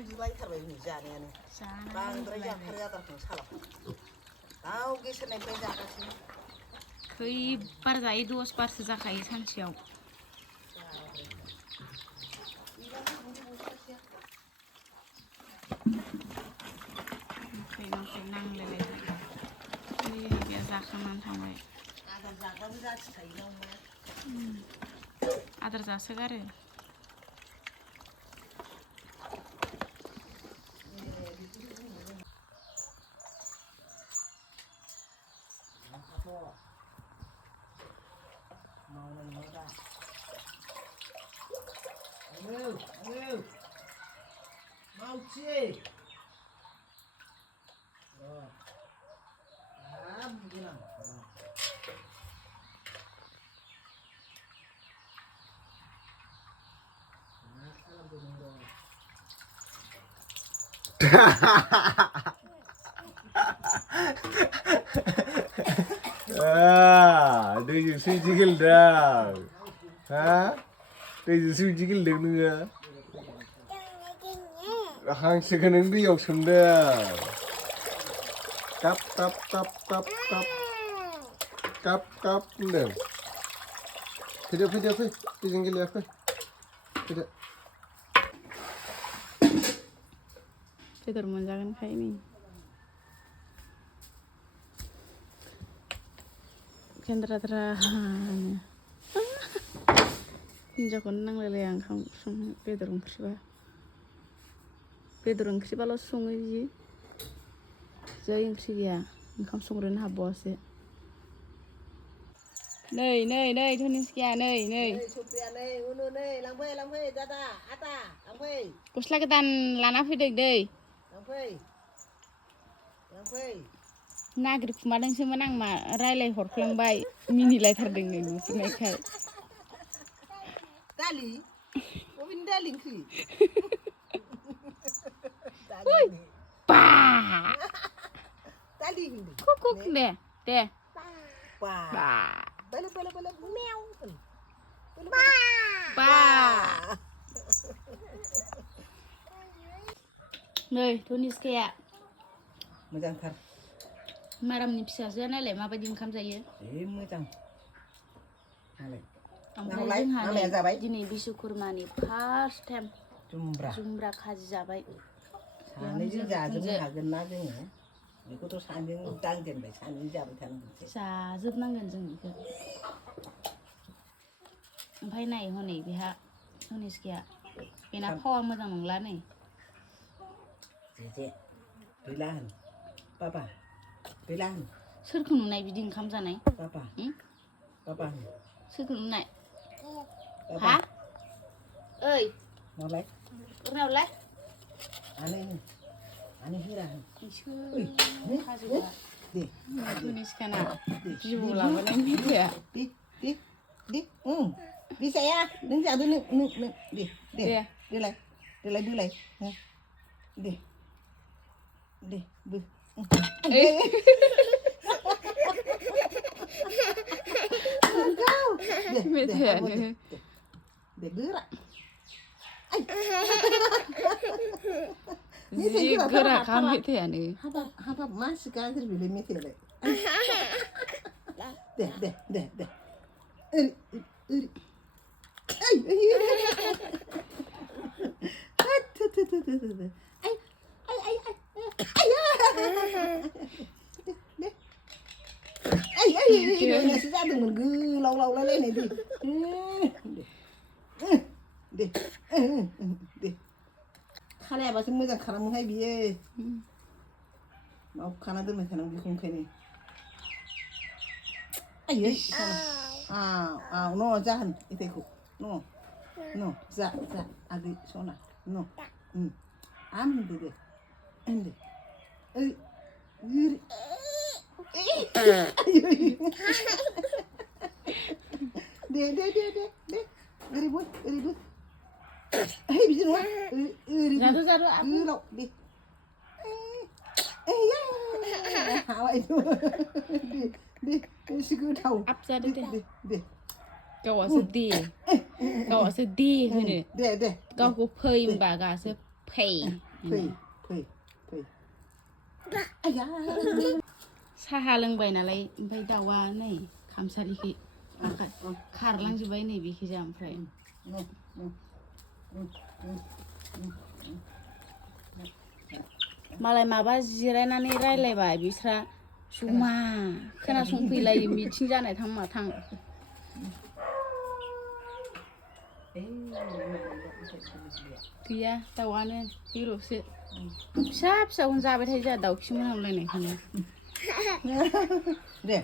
उन्दुलायथारबाय नै जानायानो बांद्राय जाथारो आदारखौनो साला दाउ गेसेरनायनिफ्राय जागासिनो खैबार जायो 10 बारसो जाखायो सानसेयाव नांलायलायथारो जाखांनानै थांबाय आदार जाग्राबो जाथिखायोना अमाया आदार जासोगारो दैजोंसो बिदि गेलेदों हा दैजोंसो बिदि गेलेदों नोङो हांसोखौ नों दैयाव सोमदों काप काप काप काप काप काप काप होनदों फैदो फैदो फै दैजों गेलेया फैदो बेदर मोनजागोनखाय नै केन्द्राद्रा हिन्जावखौनो नांलायलाया ओंखाम संनो बेदर ओंख्रिबाल' सङो बिदि जै ओंख्रि गैया ओंखाम संग्रोनो हाबावासो नै धनिस्काया नै सफिया नै उनु नै लांफै दादा आदा लांफै गस्ला गोदान लाना फैदों दै लांफै नागिरखुमादोंसोमोन आं मा रायलाय हरफ्लांबाय मिनिलायथारदों नै नुसोनायखाय दालि बबेनि दालि ओंख्रि बा दालि कुक दे बा बले मेव बा नै धनिस्काया मोजांथार मारामनि फिसाजोआ नायलाय माबायदि ओंखाम जायो मोजां ओमफ्राय जोंहा दिनै बिश्वकर्मानि फार्स्ट टाइम जुमब्रा खाजि जाबाय सानैजों जाजोबनो हागोन ना जोङो बेखौथ' सानैजों दांजेनबाय सानैजों जाबाय थानांगोन जाजोबनांगोन जों बेखौ ओमफ्राय नाय हनै बेहा धनिस्काया बेना फावा मोजां नंला नै गैला होन बाबा गैला होन सोरखौ नुनाय बिदि ओंखाम जानाय बाबा होन सोरखौ नुनाय हा ओइ मालाय उनावलाय आनै होरा होन धनिस्काना जिबौ लाबोनाय मेथाइया दे जाया नों जादो नों देलाय दे बो मेथाइयानो दे गोरा जि गोराखा मेथाइयानो हाबाब मा गाज्रि बेलाय मेथाइयालाय दे नोंसो जादोंमोन गोलाव लावलायलायनाय दे खालायाबासो मोजां खालामोहाय बियो मावखाना दोनबाय थानांगौ बेखौ ओंखायनो न' जाहोन इथायखौ न' जा आगै सना न' आम होनदो दे ओइ दे ओरैबो बिदि नङा जादो गोलाव दे दे एसे गोथाव आबजादो दे दे गावासो दे होनो दे गावखौ फै होनबा गासो फै फै फै फै आया साहा लोंबाय नालाय ओमफ्राय दाउआ नै खामसालिखै खारलांजोब्बाय नै बेखैजा ओमफ्राय मालाय माबा जिरायनानै रायलायबाय बिस्रा जमा खोनासंफैलायो मिथिं जानाय थां माथां गैया दाउआनो बेल'सो फिसा फिसाखौनो जाबाय थायो जोंहा दाउखि मोनामलायनायखौनो दे